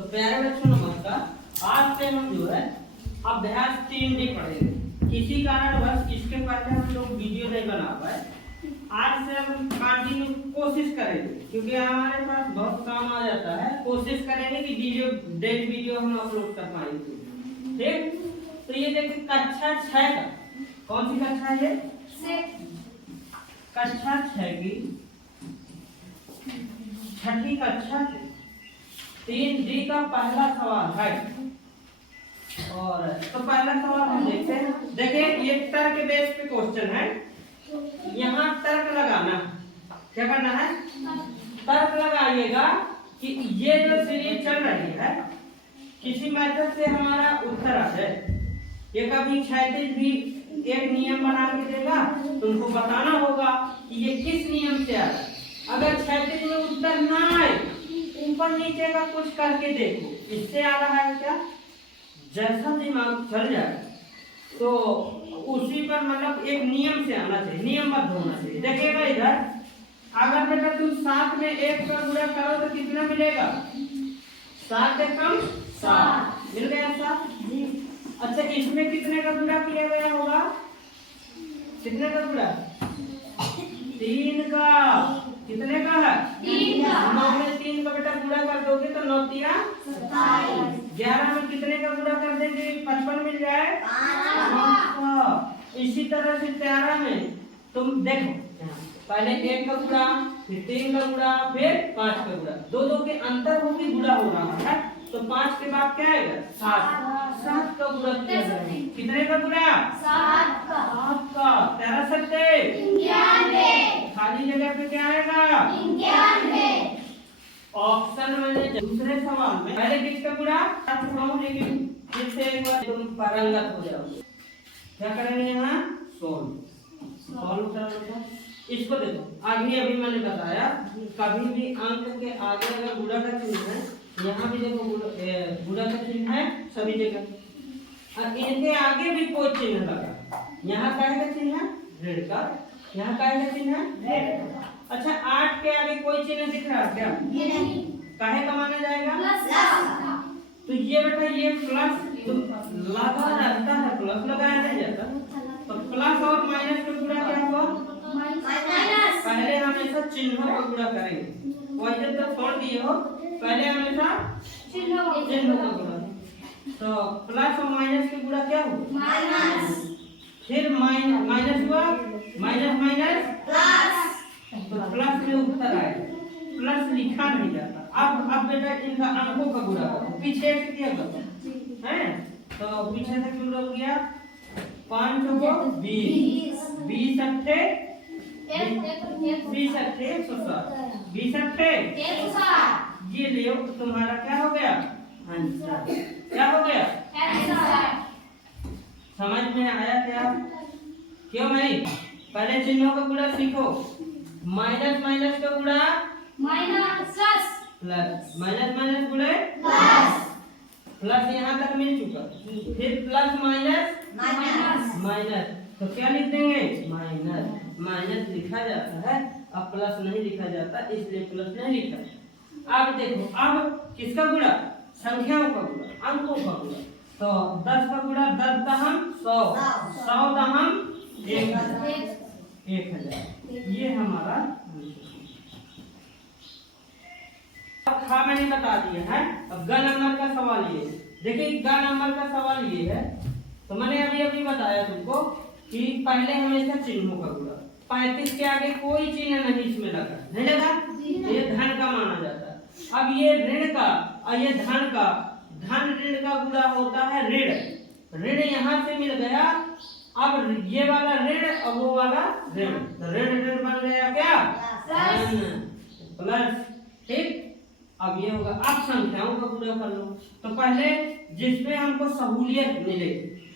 तो प्यारे बच्चों नमस्कार। आज से हम जो है अभ्यास 3D पढ़ेंगे। किसी कारणवश इसके पहले हम लोग वीडियो नहीं बना पाए। आज से हम कंटिन्यू कोशिश करेंगे, क्योंकि हमारे पास बहुत काम आ जाता है। कोशिश करेंगे कि डेली वीडियो हम अपलोड कर पाएंगे। ठीक, तो ये देखिए कक्षा 6 का, कौन सी कक्षा है? कक्षा 6 की छठी कक्षा 3D का पहला सवाल है। और तो पहला सवाल हम देखते हैं। देखिए ये तर्क बेस पे क्वेश्चन है। यहाँ तर्क लगाना, क्या करना है? तर्क लगाइएगा कि ये जो सीरीज चल रही है किसी मेथड से हमारा उत्तर आ जाए। ये कभी क्षैतिज भी एक नियम बना के देगा, तुमको बताना होगा कि ये किस नियम से आ रहा है। अगर क्षैतिज में उत्तर ना आए, ऊपर नीचे का कुछ करके देखो, इससे आ रहा है क्या? जैसा दिमाग चल जाए तो उसी पर मतलब एक नियम से आना चाहिए, नियमबद्ध होना चाहिए। देखिएगा इधर, अगर बेटा तुम 7 में 1 का गुणा करो तो कितना मिलेगा? 7 से कम 7 मिल गया 7। अच्छा, इसमें कितने का गुणा किया गया होगा? कितने का गुणा? 3 का। कितने का है? 3 का। 9 में 3 का बेटा गुणा कर दोगे तो 9 तिया 27। 11 में कितने का गुणा कर देंगे? 55 मिल जाए 5। इसी तरह से 13 में तुम देखो, पहले 1 का गुणा, फिर 3 का गुणा, फिर 5 का गुणा, दो के अंतर होकर गुणा हो रहा है। तो 5 के बाद क्या आएगा? 7 का गुणा किया जाएगा। कितने का गुणा? 7 का। 13 सत्ते 91। खाली जगह पे क्या आएगा? 91। ऑप्शन में दूसरे सवाल में पहले किसका गुणा? लेकिन फिर से एक बार तुम पारंगत हो जाओगे। क्या करेंगे यहाँ? सॉल्व करो। इसको देखो, अभी मैंने बताया कभी भी अंक के आगे अगर गुणा का चिन्ह है, यहाँ भी देखो गुणा का चिन्ह है सभी जगह, और इनके आगे भी कोई चिन्ह लगा। यहाँ काहे का चिन्ह है? ऋण का। यहाँ काहे का चिन्ह है? ऋण का। अच्छा, 8 के आगे कोई चिन्ह दिख रहा है क्या? ये नहीं। काहे का माना जाएगा? प्लस। तो ये बेटा ये प्लस तो लगा रहता है, प्लस लगाया नहीं जाता। तो प्लस और माइनस का गुणा क्या हुआ? माइनस। पहले हमेशा चिन्हों का गुणा करेंगे। वैसे तो छोड़ दिए हो, पहले हमेशा चिन्हों का गुणा। तो प्लस और माइनस का गुणा क्या हुआ? माइनस। फिर माइनस हुआ, माइनस प्लस, तो प्लस में उत्तर आएगा। प्लस लिखा नहीं जाता। अब बेटा इनका अंकों का गुणा करो। पीछे से किया करो, हैं? तो पीछे से क्यों लोग किया? 5 को 20, 20 अट्ठे 20 अट्ठे 160, 20 अट्ठे 160। ये लियो, तुम्हारा क्या हो गया? आंसर। क्या हो गया? आंसर। समझ में आया क्या? क्यों नहीं? पहले चिन्हों का गुणा सीखो। माइनस माइनस का गुणा माइनस प्लस, माइनस गुणे प्लस। प्लस यहाँ तक मिल चुका, फिर प्लस माइनस, तो क्या लिख देंगे? माइनस लिखा जाता है, अब प्लस नहीं लिखा जाता, इसलिए प्लस नहीं लिखा। अब देखो, अब किसका गुणा? संख्याओं का गुणा, अंकों का गुणा। तो 10 का गुणा 10 दहम 100, 100 दहम 1000। ये हमारा खा मैंने बता दिया है। अब ग नंबर का सवाल ये है। देखिए ग नंबर का सवाल ये है, तो मैंने अभी बताया तुमको कि पहले हमेशा चिन्हों का गुणा। 35 के आगे कोई चिन्ह नहीं इसमें लगा, नहीं लगा, ये धन का माना जाता है। अब ये ऋण का और ये धन का, धन ऋण का गुणा होता है ऋण। ऋण यहाँ से मिल गया, अब ये वाला ऋण और वो वाला ऋण, तो ऋण बन गया क्या? प्लस। ठीक, अब ये होगा। अब संख्याओं का गुणा कर लो। तो पहले जिसमें हमको सहूलियत मिले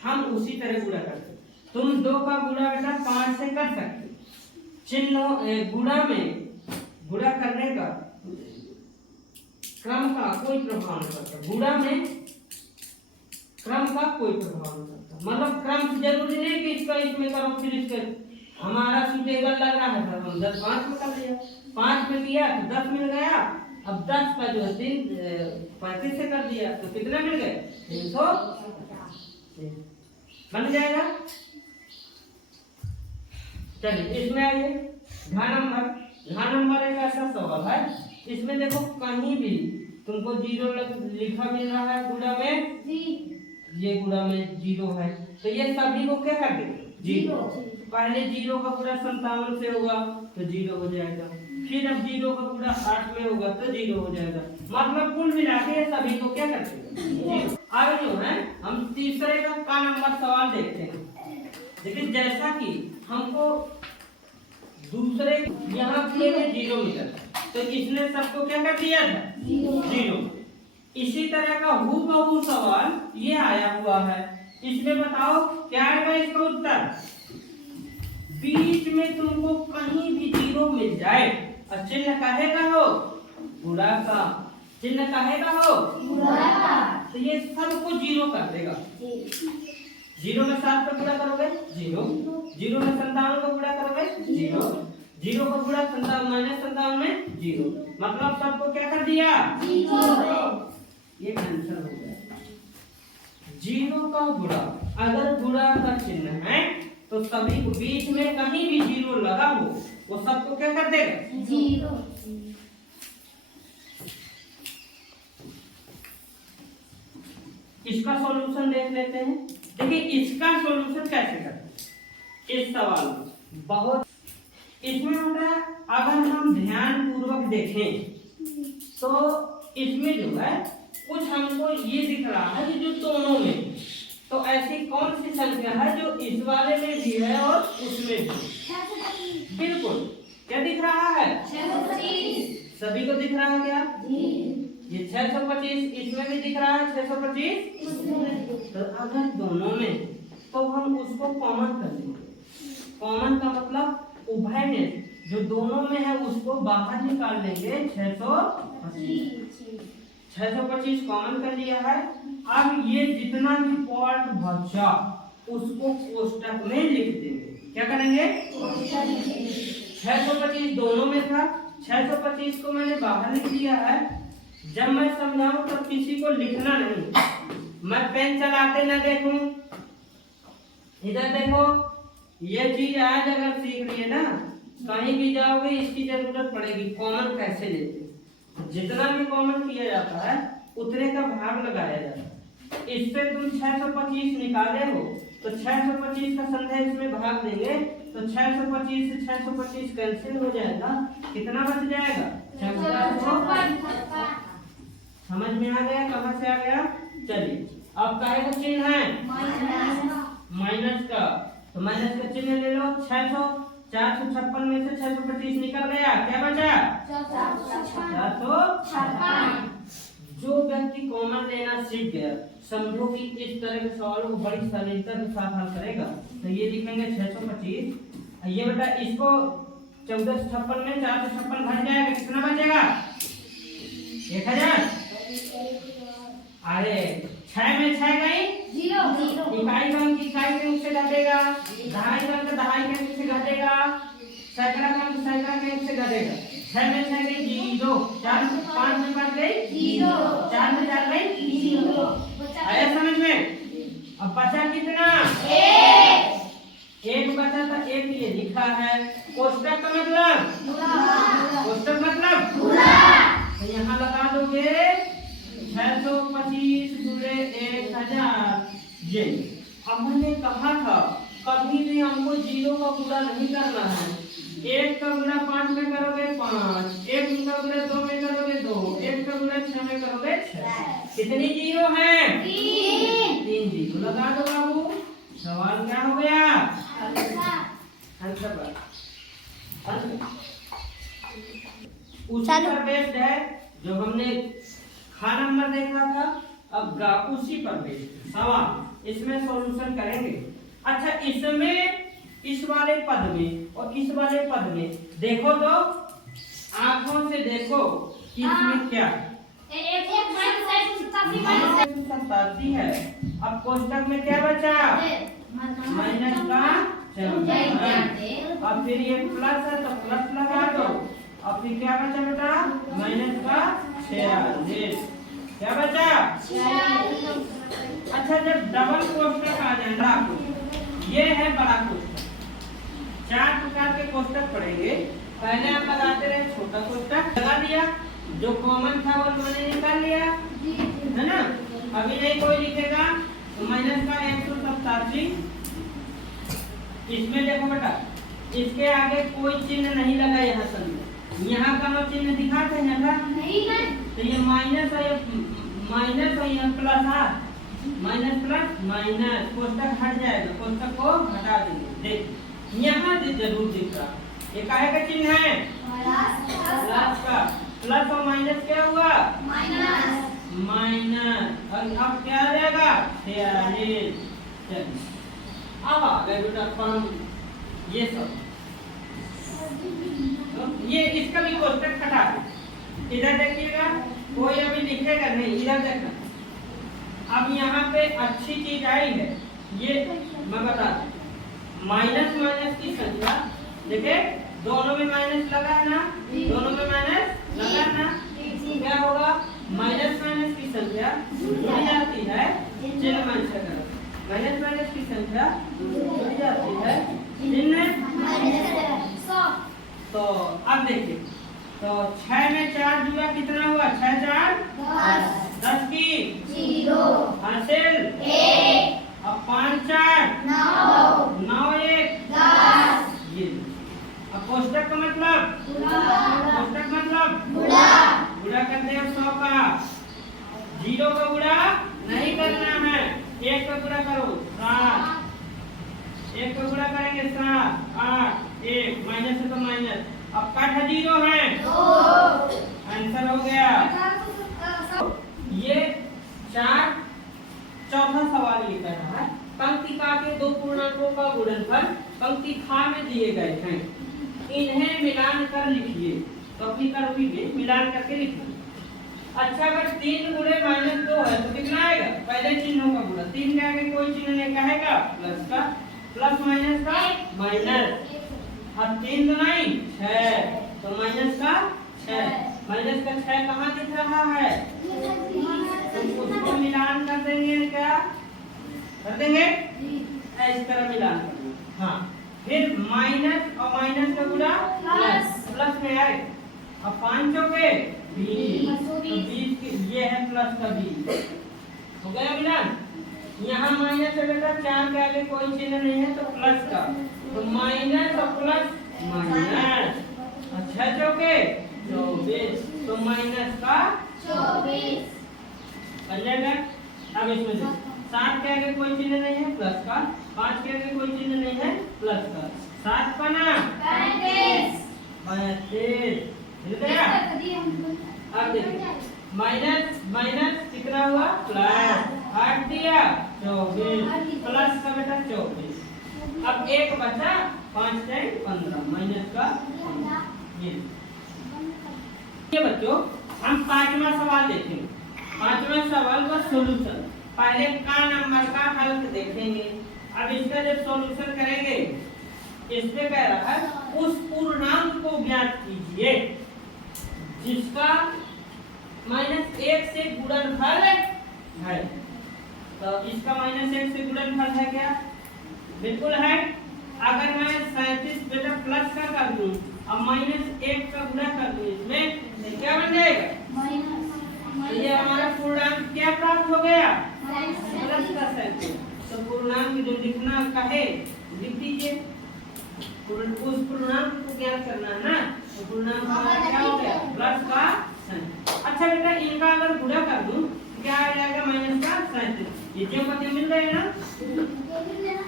हम उसी तरह गुणा करते। तुम 2 का गुणा बेटा 5 से कर सकते। चिन्ह गुणा में गुणा करने का क्रम का कोई प्रभाव नहीं पड़ता। गुणा में क्रम का कोई प्रभाव नहीं पड़ता। मतलब क्रम जरूरी नहीं कि इसका इसमें करो फिर इसके। हमारा सुटेबल लग रहा है तो हम 10 5 में कर लिया, 5 में किया तो 10 मिल गया, अब 10 का जो 35 से कर दिया तो कितने मिल गए 300 बन जाएगा। चलिए इसमें आइए घा नंबर एक ऐसा सवाल है, इसमें देखो कहीं भी तुमको जीरो लिखा मिल रहा है गुणा में, ये गुणा में जीरो है तो ये सभी को क्या कर देंगे जीरो। पहले जीरो का गुणा 57 से होगा तो जीरो हो जाएगा, फिर अब जीरो का गुणा 8 में होगा तो जीरो हो जाएगा, मतलब कुल मिला के सभी को क्या करते हैं। आगे जो है हम तीसरे का नंबर सवाल देखते हैं। देखिए जैसा कि हमको दूसरे यहाँ पे जीरो मिला तो इसने सबको क्या कर दिया था जीरो। इसी तरह का हूबहू सवाल ये आया हुआ है, इसमें बताओ क्या आएगा इसका उत्तर। बीच में तुमको कहीं भी जीरो मिल जाए और चिन्ह काहे का हो गुणा का, चिन्ह काहे का हो गुणा का, तो ये सबको जीरो कर देगा। जीरो में 7 का गुणा करोगे जीरो, जीरो में 57 का गुणा करोगे जीरो, जीरो का गुणा 57 में जीरो, मतलब सबको क्या कर दिया जीरो। ये आंसर हो गया। जीरो का गुणा, अगर गुणा का चिन्ह है तो सभी को बीच में कहीं भी जीरो लगा हो वो सबको क्या कर देगा जीरो। इसका सॉल्यूशन देख लेते हैं। देखिए इसका सॉल्यूशन कैसे करते हैं इस सवाल में, बहुत इसमें होता है अगर हम ध्यान पूर्वक देखें तो इसमें जो है कुछ हमको ये दिख रहा है कि जो दोनों में, तो ऐसी कौन सी संख्या है जो इस वाले में भी है और उसमें भी। बिल्कुल क्या दिख रहा है 625, सभी को दिख रहा है क्या ये 625, इसमें भी दिख रहा है 625। तो अगर दोनों में तो हम उसको कॉमन कर लेंगे। कॉमन का मतलब उभय में जो दोनों में है उसको बाहर निकाल लेंगे 625 कॉमन कर लिया है। अब ये जितना भी पार्ट बचा उसको कोष्टक में लिख देंगे। क्या करेंगे 625 दोनों में था, 625 को मैंने बाहर लिख दिया है। जब मैं समझाऊं तब किसी को लिखना नहीं, मैं पेन चलाते न देखूं। इधर देखो ये चीज आज अगर सीख लिए ना कहीं भी जाओगे इसकी जरूरत पड़ेगी। कॉमन कैसे लेते, जितना भी कॉमन किया जाता है उतने का भाग लगाया जाता है। इससे तुम 625 निकाले हो तो 625 का संख्या इसमें भाग देंगे तो 625 से 625 कैंसिल हो जाएगा, कितना बच जाएगा 1456। समझ में आ गया कहां से आ गया। चलिए अब काहे का चिन्ह है माइनस का, तो माइनस का चिन्ह ले लो। 456 में से 625 निकल गया, क्या बचा 456। जो व्यक्ति कॉमन लेना सीख गया समझो कि इस तरह के सवालों को बड़ी सरलता के साथ हल करेगा। तो ये लिखेंगे 625, ये बेटा इसको 1456 में 456 घट जाएगा, कितना बचेगा 1000। अरे 6 में 6 गई जीरो, इकाई अंक इकाई के अंक से घटेगा, दहाई अंक दहाई के अंक से घटेगा, सैकड़ा का अंक सैकड़ा के अंक से घटेगा। 6 में 6 गई जीरो, 4 में 5 में 5 गई जीरो, 4 में 4 गई जीरो। आया समझ में। अब बचा कितना एक बचा था, एक ये लिखा है। कोष्टक का मतलब कोष्टक मतलब तो यहाँ लगा दोगे 625 गुणे 1000। ये अब मैंने कहा था कभी भी हमको जीरो का गुणा नहीं करना है। 1 का गुणा 5 में करोगे 5, 1 का गुणा 2 में करोगे 2, 1 का गुणा 6 में करोगे 6। कितनी जीरो है 3 जीरो लगा दो बाबू। सवाल क्या हो गया आंसर उसी पर बेस्ड है जो हमने खा नंबर देखा था। अब गा उसी पर बेस्ड सवाल, इसमें सॉल्यूशन करेंगे। अच्छा इसमें इस वाले पद में और इस वाले पद में देखो तो आंखों से देखो कि इसमें क्या है। 87 है। अब कोष्टक में क्या बचा माइनस का, चलो अब फिर ये प्लस है तो प्लस लगा दो और फिर क्या बचा बेटा माइनस का 46। क्या बचा? अच्छा जब डबल कोष्टक आ जाए ना, ये है बड़ा कोष्टक। 4 प्रकार के कोष्टक पढ़ेंगे। पहले आप लगाते रहे छोटा कोष्टक, लगा दिया, जो कॉमन था वो मैंने निकाल लिया, है ना। अभी नहीं कोई लिखेगा तो माइनस का 187। इसमें देखो बेटा, इसके आगे कोई चिन्ह नहीं लगा, यहाँ समझो, यहाँ का चिन्ह दिखाते हैं ना, तो ये माइनस और ये माइनस और ये प्लस है, माइनस प्लस माइनस, कोष्टक हट जाएगा, कोष्टक को हटा देंगे। देख यहाँ जरूर दिख रहा, ये काहे का चिन्ह है? प्लस का। प्लस और माइनस क्या हुआ? माइनस। अब क्या आ जाएगा? 46। अब आ गए बेटा फॉर्म, ये सब ये इसका भी कोष्टक हटा दो। इधर देखिएगा, कोई अभी लिखेगा नहीं, इधर देखना। अब यहाँ पे अच्छी चीज आई है, ये मैं बता दूं, माइनस माइनस की संख्या देखे, दोनों में माइनस लगा है ना, दोनों में माइनस लगा है ना, क्या होगा? माइनस माइनस की संख्या जुड़ जाती है, चिन्ह माइनस करो, माइनस माइनस की संख्या जुड़ जाती है चिन्ह। तो अब देखिए, तो 6 में 4 जुड़ा, कितना हुआ? 6 4 10 की 0 हासिल 1, अब 5 4 9 1 10। ये अब कोष्टक का मतलब कोष्टक मतलब गुणा करते हैं 100 का, 0 का गुणा नहीं करना है, 1 का गुणा करो 7, 1 का गुणा करेंगे 7 8 1 माइनस है तो माइनस, अब काट 0 है, आंसर हो गया। ये 4 चौथा सवाल ये कह रहा है, पंक्ति का के दो पूर्णांकों का गुणनफल पंक्ति खा में दिए गए हैं, इन्हें मिलान कर लिखिए। तो अपनी करोगे मिलान करके लिखना। अच्छा अगर 3 गुणे माइनस 2 है तो कितना आएगा? पहले चिन्हों का गुणा, 3 के आगे कोई चिन्ह नहीं कहेगा, प्लस का, प्लस माइनस का माइनस, अब 3 तो नहीं 6, तो माइनस का 6, माइनस का 6 कहाँ दिख रहा है? तो उसको मिलान कर देंगे, क्या कर देंगे? इस तरह मिलान करना। हाँ, फिर माइनस और माइनस का गुणा प्लस, प्लस में आए, अब 5 चौके 20, तो 20 ये है प्लस का 20, हो गया मिलान। यहाँ माइनस है बेटा, 4 के आगे कोई चिन्ह नहीं है तो प्लस का, तो माइनस और प्लस माइनस, अच्छा चौके 24, तो माइनस का 24 बन जाएगा। अब इसमें 7 के आगे कोई चिन्ह नहीं है, प्लस का, 5 के आगे कोई चिन्ह नहीं है, प्लस का, 7 का ना 35 मिल गया। अब देखिए माइनस माइनस कितना हुआ? प्लस, 8 दिया 24, प्लस का बेटा 24, अब 1 बचा, 5 टाइम 15 माइनस का 15। ये बच्चों हम 5वां सवाल देखेंगे। 5वां सवाल का सॉल्यूशन, पहले का नंबर का हल देखेंगे। अब इसका जब सॉल्यूशन करेंगे, इसमें कह रहा है उस पूर्णांक को ज्ञात कीजिए जिसका -1 से गुणनफल है। तो इसका -1 से गुणनफल है क्या? बिल्कुल है। अगर मैं 37 बेटा प्लस का कर दूं, अब -1 का गुणा कर दूं, इसमें तो क्या बन जाएगा? तो ये हमारा पूर्णांक क्या प्राप्त हो गया? प्लस का 37। तो पूर्णांक जो लिखना कहे लिख दीजिए, उस पूर्णांक को ज्ञात करना है ना, तो पूर्णांक हमारा क्या हो गया? प्लस का 37। अच्छा बेटा इनका अगर गुणा कर दूं क्या आ जाएगा? माइनस का 37। ये जो पते मिल रहे हैं ना,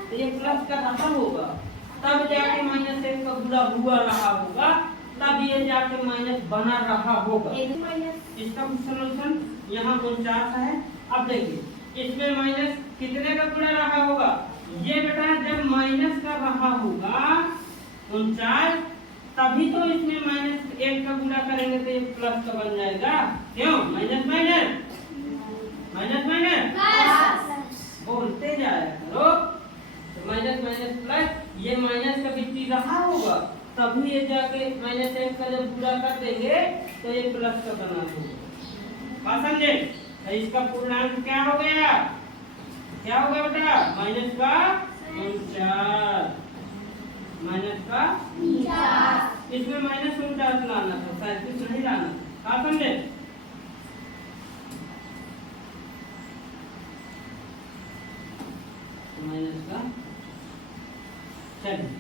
तो ये प्लस का रहा होगा, तब जाके -1 का गुणा हुआ रहा होगा, तब ये जाके माइनस बना रहा होगा। इसका सॉल्यूशन यहाँ 49 है। अब देखिए इसमें माइनस कितने का गुणा रहा होगा? ये बेटा जब माइनस का रहा होगा 49, तभी तो इसमें -1 का गुणा करेंगे तो ये प्लस का बन जाएगा। क्यों? माइनस माइनस माइनस माइनस बोलते जाया करो, तो माइनस माइनस प्लस, ये माइनस का बिट्टी रहा होगा, तब अभी ये जाके -1 का जब गुणा कर देंगे तो ये प्लस का बना देगा। बात समझे? तो इसका पूर्णांक क्या हो गया? क्या होगा बेटा? माइनस का 49। इसमें -49 लाना था, 37 नहीं लाना। बात समझे? माइनस का चलिए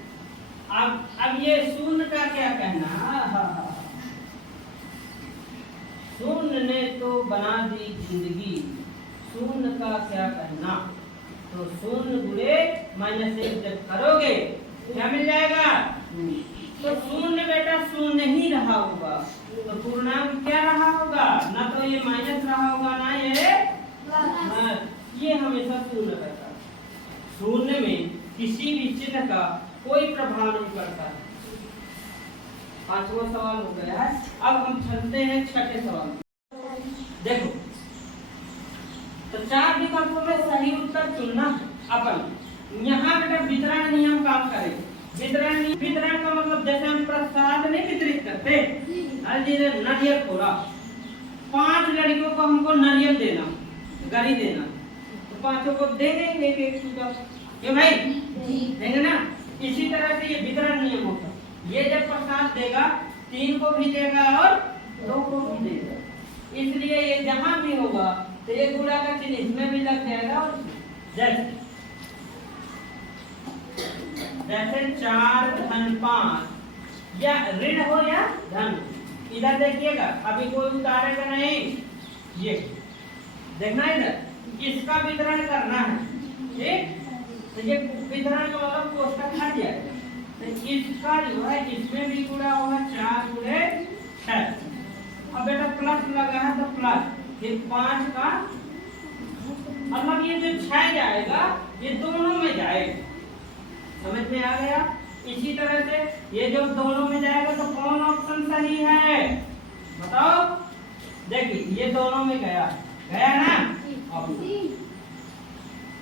अब ये शून्य का क्या कहना? शून्य ने तो बना दी जिंदगी, शून्य का क्या कहना? तो शून्य गुणे -1 जब करोगे क्या मिल जाएगा? तो शून्य बेटा शून्य ही रहा होगा, तो पूर्णांक क्या रहा होगा? ना तो ये माइनस रहा होगा ना ये हमेशा शून्य रहता है। शून्य में किसी भी चिन्ह का कोई प्रभाव नहीं पड़ता। 5वां सवाल हो गया है। अब हम चलते हैं 6ठे सवाल। देखो, तो 4 विकल्पों में सही उत्तर चुनना अपन। यहाँ बेटा वितरण नियम काम करें। वितरण का मतलब जैसे हम प्रसाद नहीं वितरित करते, नारियल फोड़ा, 5 लड़कियों को हमको नारियल देना, गरी देना, तो 5 को दे देंगे एक क्यों भाई? देंगे ना। इसी तरह से ये वितरण नियम होता है। ये जब प्रसाद देगा 3 को भी देगा और 2 को भी देगा, इसलिए ये जहां भी होगा तो ये गुणा का चिन्ह इसमें भी लग जाएगा। और जैसे 4 धन 5 या ऋण हो या धन, इधर देखिएगा, अभी कोई उतारेगा नहीं, ये देखना इधर इसका वितरण करना है, ठीक? तो ये वितरण का मतलब कोष्टक हट जाएगा, तो इसका जो है इसमें भी गुणा होगा 4 गुणे 6। अब बेटा प्लस लगा है तो प्लस, फिर 5 का मतलब ये जो 6 जाएगा ये दोनों में जाएगा, समझ में आ गया? इसी तरह से ये जो दोनों में जाएगा तो कौन ऑप्शन सही है बताओ? देखिए ये दोनों में गया ना।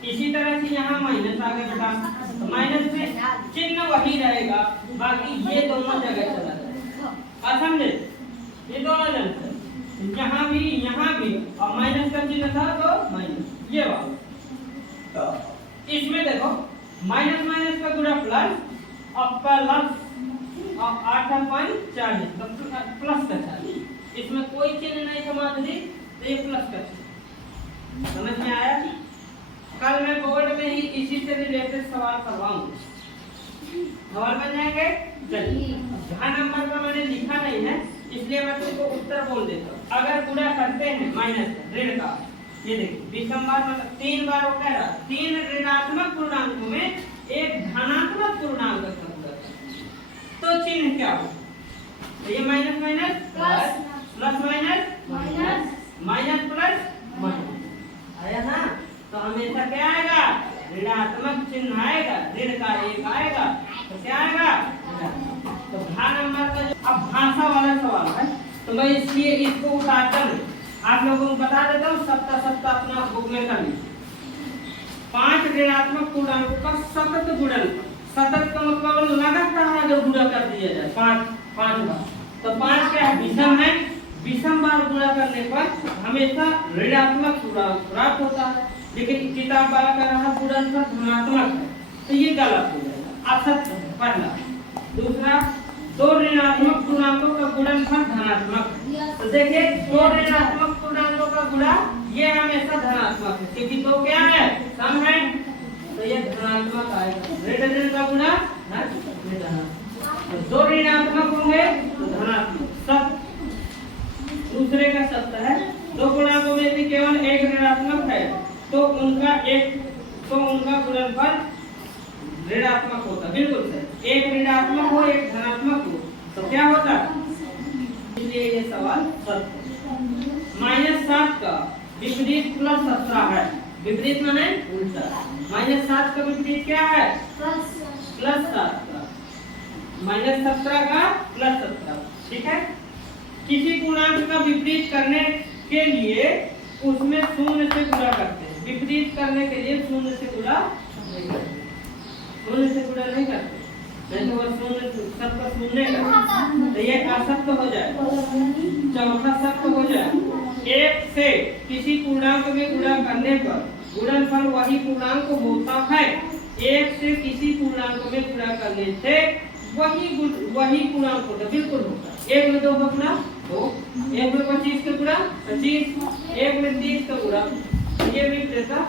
इसी तरह से यहाँ माइनस आ गया बेटा, तो माइनस में चिन्ह वही रहेगा, बाकी ये दोनों जगह चला जाएगा। समझे? ये दोनों जगह यहाँ भी और माइनस का चिन्ह था तो माइनस ये वाला। इसमें देखो माइनस माइनस का गुणा प्लस और प्लस और 8 40 तो प्लस का 40, इसमें कोई चिन्ह नहीं समझ ली तो ये प्लस का चिन्ह। समझ में आया? कल मैं बोर्ड में ही इसी से रिलेटेड सवाल करवाऊंगा, सवाल बन जाएंगे। चलिए ध्यान नंबर का मैंने लिखा नहीं है इसलिए मैं तुमको उत्तर बोल देता हूँ। अगर गुणा करते हैं माइनस ऋण का, ये देखिए विषम बार मतलब 3 बार हो गया, 3 ऋणात्मक पूर्णांकों में एक धनात्मक पूर्णांक का गुणा, तो चिन्ह क्या हो? तो ये minus minus plus, plus minus minus, minus plus minus आया ना। तो हमेशा क्या आएगा? ऋणात्मक चिन्ह आएगा, ऋण का 1 आएगा, तो क्या आएगा? तो ध्यान नंबर का अब भाषा वाला सवाल है, तो मैं इसलिए इसको उठाता हूँ, आप लोगों को बता देता हूँ। सप्ताह अपना बुक में कर लीजिए। 5 ऋणात्मक पूर्णांकों का सतत गुणन, सतत का मतलब लगातार अगर गुणा कर दिया जाए 5 बार, तो 5 क्या है? विषम है, विषम बार गुणा करने पर हमेशा ऋणात्मक पूर्णांक प्राप्त होता है, लेकिन किताब वाला कर रहा गुणनफल धनात्मक है, तो ये गलत हो जाएगा, असत्य है पहला। दूसरा 2 ऋणात्मक पूर्णांकों का गुणनफल धनात्मक, तो देखिए 2 ऋणात्मक पूर्णांकों का गुणा ये हमेशा धनात्मक है, क्योंकि 2 क्या है? सम है, तो ये धनात्मक आएगा। ऋण का गुणा तो 2 ऋणात्मक होंगे तो धनात्मक सत्य, दूसरे का सत्य है। 2 पूर्णांकों में से केवल 1 ऋणात्मक है तो उनका गुणनफल ऋणात्मक होता, बिल्कुल सही। 1 ऋणात्मक हो 1 धनात्मक हो तो क्या होता? इसलिए ये सवाल सत्य। -7 का विपरीत +17 है, विपरीत माने उल्टा। -7 का विपरीत क्या है? +7 का, -17 का +17, ठीक है। किसी पूर्णांक का विपरीत करने के लिए उसमें 0 से गुणा करते हैं, विपरीत करने के लिए 0 से गुणा नहीं करते, 0 से गुणा नहीं करते। नहीं तो वो शून्य सबका शून्य का, तो ये असत्य हो जाए। चौथा सत्य हो जाए, एक से किसी पूर्णांक में गुणा करने पर गुणनफल वही पूर्णांक होता है। एक से किसी पूर्णांक में गुणा करने से वही पूर्णांक होता, बिल्कुल होता। एक में 2 का गुणा 2, एक में 25 का गुणा 25, एक में 30 का गुणा, ये भी देता